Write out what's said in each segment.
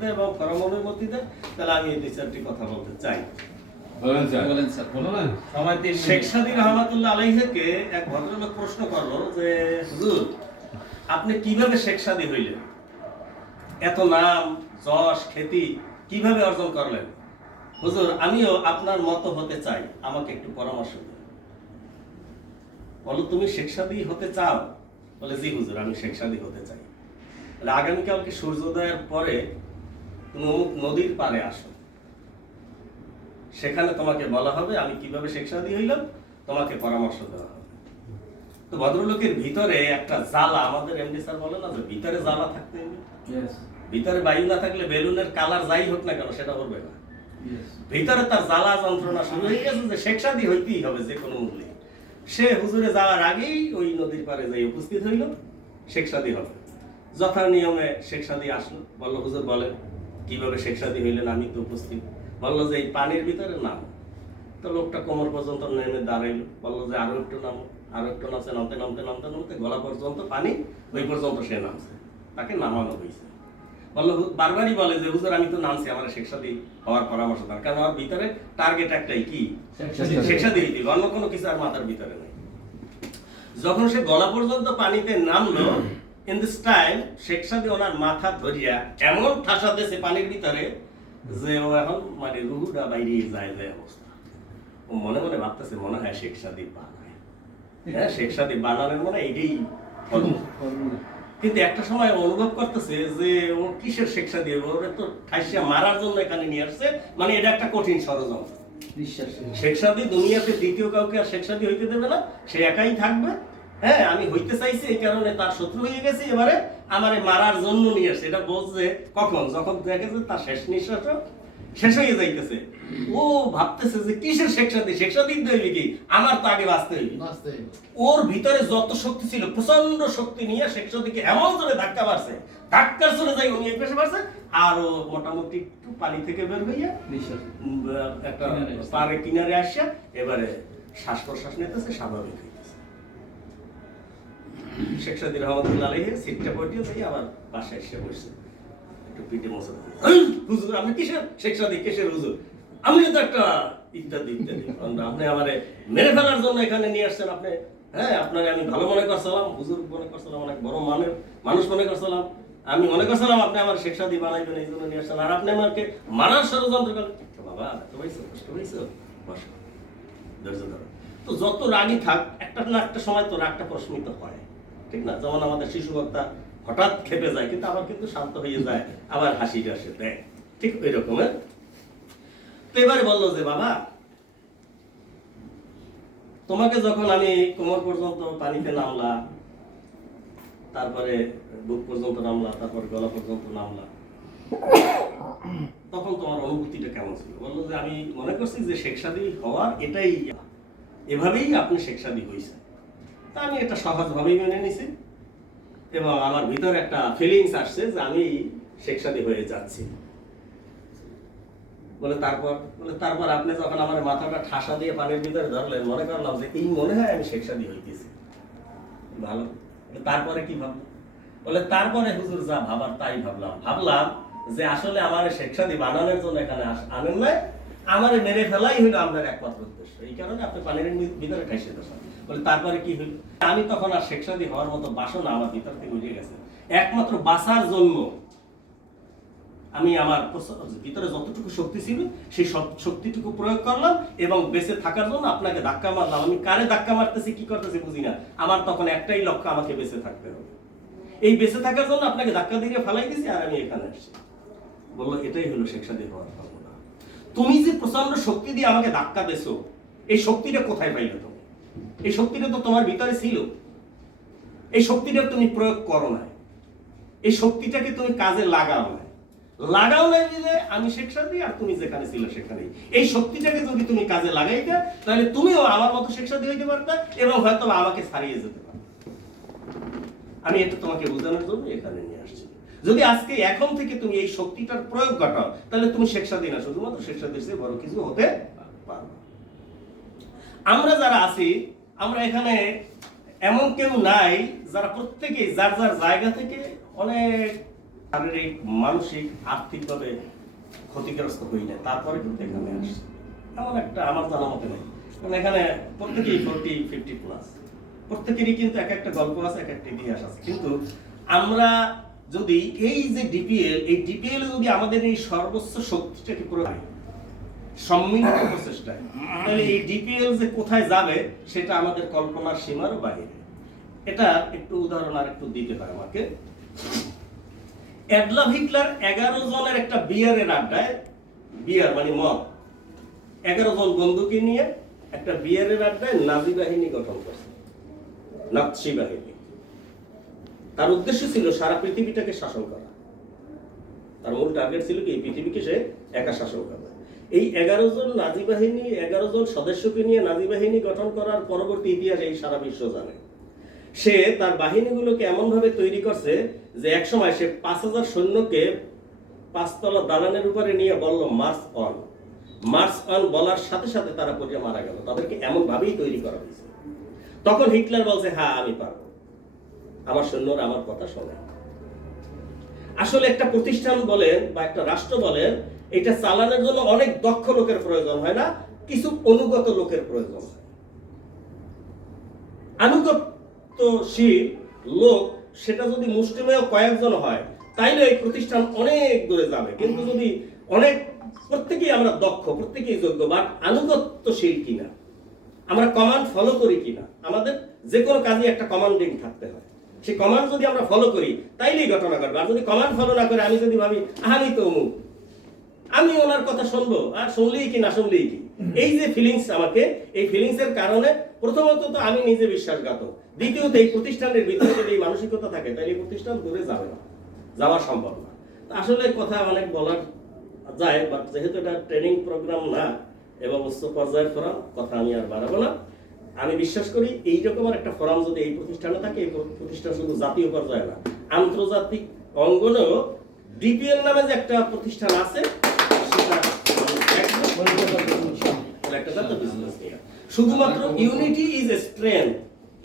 দেয় এবং ফরম অনুমতি দেয়, তাহলে আমি এই 2-4টি কথা বলতে চাই। বলেন স্যার বলেন। শেখ সাদী রহমাতুল্লাহ আলাইহিকে এক ভদ্রলোক প্রশ্ন করলো যে হুজুর আপনি কিভাবে শেখ সাদী হইলেন, এত নাম যশ খ্যাতি কিভাবে অর্জন করলেন? হুজুর আমিও আপনার মতো হতে চাই, আমাকে একটু পরামর্শ দিন। বলো তুমি শেখ সাদী হতে চাও? বলে জি হুজুর আমি শেখ সাদী হতে চাই। বলে আগামীকালকে সূর্যোদয়ের পরে তুমি অমুক নদীর পাড়ে আসো, সেখানে তোমাকে বলা হবে আমি কিভাবে শেখ সাদী হইলাম, তোমাকে পরামর্শ দেওয়া হবে। তো ভদ্রলোকের ভিতরে একটা জ্বালা, আমাদের এমডি স্যার বলে না যে ভিতরে জ্বালা থাকতে হবে, ভিতরে বায়ু না থাকলে বেলুনের কালার যাই হোক না কেন সেটা উড়বে না। ভিতরে তার জ্বালা যন্ত্রণা শুরু হয়ে গেছে যে শেখ সাদী হইতেই হবে যে কোনো মূল্যে। সে হুজুরে যাওয়ার আগেই ওই নদীর পাড়ে যাই উপস্থিত হইল, শেখ সাদী হবে। যথা নিয়মে শেখ সাদী আসলো, বললো হুজুর বলেন কিভাবে শেখ সাদী হইলেন? আমি তো উপস্থিত। বললো যে এই পানির ভিতরে নাম। তো লোকটা কোমর পর্যন্ত নেমে দাঁড়াইলো, বললো যে আরো একটু নামো, আরো একটু নামছে, নামতে নামতে নামতে নামতে গলা পর্যন্ত পানি, ওই পর্যন্ত সে নামছে, তাকে নামানো হয়েছে। বললো বারবারই বলে যে হুজুর আমি তো নামছি, আমার শেখ সাদী হওয়ার পরামর্শ দেন, কারণ আমার ভিতরে টার্গেট একটাই কি শেখ সাদী হইতে, অন্য কোনো কিছু আর মাথার ভিতরে নেই। যখন সে গলা পর্যন্ত পানিতে নামলো, ইন দিস টাইম শেখ সাদী ওনার মাথা ধরিয়া এমন ঠাসা দিয়েছে পানির ভিতরে যে ও এখন মানে রুহুটা বাইরে যায় যায় অবস্থা। ও মনে মনে ভাবতেছে মনে হয় শেখ সাদী বানায়, হ্যাঁ শেখ সাদী বানানোর মনে এইটাই ফর্মুলা। কিন্তু একটা সময় অনুভব করতেছে যে ও কিসের শেখ সাদী, ওরে তো ঠাইসিয়া মারার জন্য এখানে নিয়ে আসছে, মানে এটা একটা কঠিন ষড়যন্ত্র। শেখ সাদী দুনিয়াতে দ্বিতীয় কাউকে আর শেখ সাদী হইতে দেবে না, সে একাই থাকবে। হ্যাঁ আমি হইতে চাইছি এই কারণে তার শত্রু হয়ে গেছি, এবারে আমারে মারার জন্য নিয়ে আসছে। এটা বলছে কখন? যখন দেখেছে তার শেষ নিঃশ্বাস শেষ হয়ে যাইতেছে। ও ভাবতেছে যে কিসের শেখ সাদী, শেখ সাদী হইবে কি, আমার তো আগে বাঁচতে হইবে। ওর ভিতরে যত শক্তি ছিল প্রচন্ড শক্তি নিয়ে শেখ সাদীকে এমন জোরে ধাক্কা মারছে, ধাক্কার চলে যাই উনি এই পাশে মারছে, আর ও মোটামুটি একটু পানি থেকে বের হইয়া একটা পারে কিনারে আসছে, এবারে শ্বাস প্রশ্বাস নিতেছে, স্বাভাবিক হইতেছে। শেখ সাদী রহমাতুল্লাহ আলাইহি সিটটা পটিয়ে যাই আবার বাসায় এসে বসছে, একটু পিঠে মশা হুজুর আপনি কিসের শেখ সাদী, কিসের হুজুর? আমি তো একটা ইত্যাদি ইত্যাদি, আপনি আমারে মেরে ফেলার জন্য এখানে নিয়ে আসছেন, আপনি হ্যাঁ আপনারে আমি ভালো মনে করছিলাম, হুজুর মনে করছিলাম, অনেক বড় মানুষ মনে করছিলাম, আমি মনে করছিলাম আপনি আমার শেখ সাদী বানাইবেন এই জন্য নিয়ে আসছেন, আর আপনি আমাকে মারার ষড়যন্ত্র করেন। বাবা এত হয়েছে, কষ্ট হয়েছে, বসো ধৈর্য ধরো। তো যত রাগই থাক একটা না একটা সময় তো রাগটা প্রশমিত হয়, ঠিক না? যেমন আমাদের শিশু বক্তা হঠাৎ খেপে যায় কিন্তু আবার কিন্তু শান্ত হয়ে যায়, আবার হাসি টাসে দেয়, ঠিক ওই রকমের। তো এবারে বললো যে বাবা তোমাকে যখন আমি কোমর পর্যন্ত পানিতে নামলা, তারপরে বুক পর্যন্ত নামলা, তারপরে গলা পর্যন্ত নামলা, তখন তোমার অনুভূতিটা কেমন ছিল? বললো যে আমি মনে করছি যে শেখ সাদী হওয়ার এটাই, এভাবেই আপনি শেখ সাদী হয়েছে। তা আমি এটা সহজভাবেই মেনে নিছি এবং আমার ভিতরে একটা ফিলিংস আসছে যে আমি শেখ সাদী হয়ে যাচ্ছি। বলে তারপর আপনি যখন আমার মাথাটা ঠাসা দিয়ে পানির ভিতরে ধরলেন, মনে করলাম যে এই মনে হয় আমি শেখ সাদী হইতেছি। ভালো, তারপরে কি ভাবলাম? বলে তারপরে হুজুর যা ভাবার তাই ভাবলাম যে আসলে আমার শেখ সাদী বানানোর জন্য এখানে আনেন নাই, আমার মেরে ফেলাই হইল আপনার একমাত্র উদ্দেশ্য, এই কারণে আপনি পানির ভিতরে ঠাইসে দোষান। বলে তারপরে কি হইল? আমি তখন আর শেখ সাদী হওয়ার মতো বাসনা আমার ভিতর থেকে উঠে গেছে, একমাত্র বাঁচার জন্য আমি আমার ভিতরে যতটুকু শক্তি ছিল সেই শক্তিটুকু প্রয়োগ করলাম এবং বেঁচে থাকার জন্য আপনাকে ধাক্কা মারলাম। আমি কারে ধাক্কা মারতেছি কি করতেছি বুঝি না, আমার তখন একটাই লক্ষ্য, আমাকে বেঁচে থাকতে হবে। এই বেঁচে থাকার জন্য আপনাকে ধাক্কা দিয়ে ফেলাই দিয়েছি আর আমি এখানে আসছি। বললো এটাই হলো শেখ সাদী হওয়ার ফর্মুলা। তুমি যে প্রচন্ড শক্তি দিয়ে আমাকে ধাক্কা দিছো, এই শক্তিটা কোথায় পাইলে তুমি? এই শক্তিটা তো তোমার ভিতরে ছিল, এই শক্তিটা তুমি প্রয়োগ করো না, এই শক্তিটাকে তুমি কাজে লাগাও না যে আমি শেখ সাদী আর তুমি যেখানে ছিল সেখানেই। এই শক্তিটাকে যদি তুমি কাজে লাগাইতে তাহলে তুমিও আমার মতো শেখ সাদী হইতে পারতে এবং হয়তো আমাকে ছাড়িয়ে যেতে পারতে। আমি এটা তোমাকে বোঝানোর জন্য এখানে নিয়ে আসছি। যদি আজকে এখন থেকে তুমি এই শক্তিটার প্রয়োগ ঘটাও তাহলে তুমি শেখ সাদী না, শুধুমাত্র শেখ সাদীর চেয়ে বড় কিছু হতে পারবে। আমরা যারা আছি, আমরা এখানে এমন কেউ নাই যারা প্রত্যেকেই যার যার জায়গা থেকে অনেক শারীরিক, মানসিক, আর্থিকভাবে ক্ষতিগ্রস্ত হই না, তারপরে কিন্তু এখানে আসছে। এমন একটা আমার জানা মতে নেই, কারণ এখানে প্রত্যেকেই 40-50 প্লাস, প্রত্যেকেরই কিন্তু এক একটা গল্প আছে, এক একটা ইতিহাস আছে। কিন্তু আমরা যদি এই যে ডিপিএল, এই ডিপিএল যদি আমাদের এই সর্বোচ্চ শক্তিটাকে প্রয়োগ সম্মিলিত প্রচেষ্টায়, তাহলে এই ডিপিএল যে কোথায় যাবে সেটা আমাদের কল্পনার সীমারও বাইরে। এটা একটু উদাহরণ আর একটু দিতে হয় আমাকে। অ্যাডলফ হিটলার 11 জনের একটা বিয়ারের আড্ডায়, বিয়ার মানে মদ, 11 জন বন্ধুকে নিয়ে একটা বিয়ারের আড্ডায় নাজি বাহিনী গঠন করছে, নাৎসি বাহিনী। তার উদ্দেশ্য ছিল সারা পৃথিবীটাকে শাসন করা। তার মূল টার্গেট ছিল কি এই পৃথিবীকে সে একা শাসন করবে। এই 11 জন নাজি বাহিনী, 11 জন সদস্যকে নিয়ে নাজি বাহিনী গঠন করার পরবর্তী ইতিহাস এই সারা বিশ্ব জানে। সে তার বাহিনীগুলোকে এমনভাবে তৈরি করছে যে একসময় সে 5000 সৈন্যকে 5 তলা দালানের উপরে নিয়ে বলল মার্চ অন। মার্চ অন বলার সাথে সাথে তারা পড়ে মারা গেল। তাদেরকে এমন ভাবেই তৈরি করা হয়েছে। তখন হিটলার বলছে, হ্যাঁ আমি পারবো, আমার সৈন্যরা আমার কথা শোনে। আসলে একটা প্রতিষ্ঠান বলেন বা একটা রাষ্ট্র বলেন, এটা চালানোর জন্য অনেক দক্ষ লোকের প্রয়োজন হয় না, কিছু অনুগত লোকের প্রয়োজন হয়। আনুগত্যশীল লোক সেটা যদি মুষ্টিমেয় কয়েকজন হয় তাইলে এই প্রতিষ্ঠান অনেক দূরে যাবে। কিন্তু যদি অনেক, প্রত্যেকেই আমরা দক্ষ, প্রত্যেকেই যোগ্য, বাট আনুগত্যশীল কিনা, আমরা কমান্ড ফলো করি কিনা, আমাদের যে কোনো কাজে একটা কমান্ডিং থাকতে হয়। সেই কমান্ড যদি আমরা ফলো করি তাইলেই ঘটনা ঘটবে। আর যদি কমান্ড ফলো না করে আমি যদি ভাবি আমি তো অমুক, আমি ওনার কথা শুনবো, আর শুনলেই কি না শুনলেই কি, এই যে ফিলিংস, আমাকে এই ফিলিংস এর কারণে প্রথমত তো আমি নিজে বিশ্বাসঘাতক, দ্বিতীয়ত এই প্রতিষ্ঠানের ভিতরে যদি এই মানসিকতা থাকে তাহলে এই প্রতিষ্ঠান দূরে যাবে না, যাওয়া সম্ভব না। আসলে কথা অনেক বলার যায়, বাট যেহেতু এটা ট্রেনিং প্রোগ্রাম না এবং উচ্চ পর্যায়ের ফোরাম, কথা আমি আর বাড়াবো না। আমি বিশ্বাস করি এইরকম একটা ফোরাম যদি এই প্রতিষ্ঠানে থাকে, এই প্রতিষ্ঠান শুধু জাতীয় পর্যায়ে না, আন্তর্জাতিক অঙ্গনেও ডিপিএল নামে যে একটা প্রতিষ্ঠান আছে, শুধুমাত্র unity is a strength,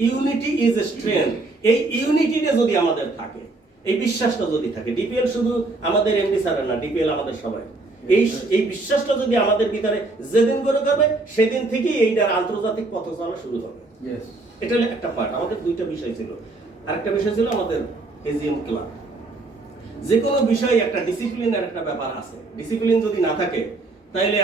unity is a strength. এই ইউনিটিটা যদি আমাদের থাকে, এই বিশ্বাসটা যদি থাকে, ডিপিএল শুধু আমাদের এমডি স্যারের না, ডিপিএল আমাদের সবাই, এই বিশ্বাসটা যদি আমাদের ভিতরে যেদিন গড়ে করবে সেদিন থেকেই এইটার আন্তর্জাতিক পথ চলা শুরু হবে। এটা হলো একটা পার্ট। আমাদের দুইটা বিষয় ছিল, আরেকটা বিষয় ছিল আমাদের এজিএম ক্লাব। যে কোনো বিষয়ে একটা ডিসিপ্লিনের একটা ব্যাপার আছে, ডিসিপ্লিন যদি না থাকে তাইলে